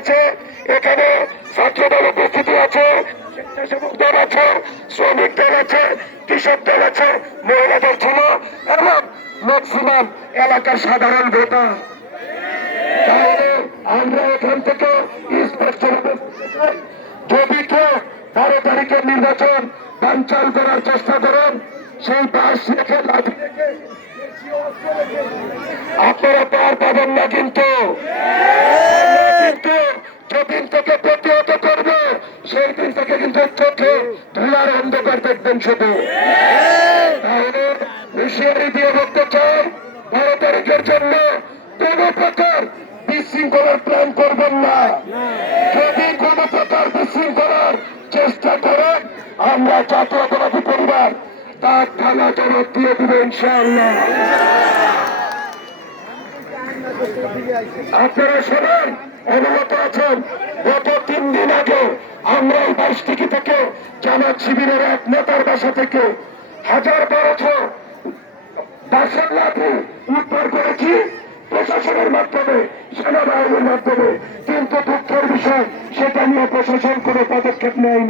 হয়েছে। এখানে ছাত্র দল উপস্থিতি আছে, স্বেচ্ছাসেবক দল আছে, শ্রমিক দল আছে, কৃষক দল আছে, মহিলাদের ছিল এবং ম্যাক্সিমাম এলাকার সাধারণ ভোটার। তাহলে আমরা এখান থেকে স্পষ্ট যদি কেউ 12 তারিখের নির্বাচন বানচাল করার চেষ্টা করেন, সেই বাস রেখে লাঠি রেখে আপনারা পার পাবেন না। কিন্তু যেদিন থেকে প্রতিহত করবে সেই দিন থেকে কিন্তু চোখে ধুলার অন্ধকার দেখবেন শুধু। তাহলে হুঁশিয়ারি দিয়ে বলতে চাই, 12 তারিখের জন্য কোন প্রকার বিশৃঙ্খলার প্ল্যান করবেন না। যদি কোন প্রকার বিশৃঙ্খলার চেষ্টা করেন, আমরা জাতীয়তাবাদী পরিবার তার থানা জবাব দিয়ে দেবে ইনশাআল্লাহ। আপনারা শোনেন, অবগত আছেন, গত 3 দিন আগে আমরা এই 22 থেকে জামাত শিবিরের এক নেতার বাসা থেকে 1012 বাসার লাঠি উদ্ধার করেছি প্রশাসনের মাধ্যমে, সেনাবাহিনীর মাধ্যমে। কিন্তু দুঃখের বিষয়, সেটা নিয়ে প্রশাসন কোনো পদক্ষেপ নেয়নি।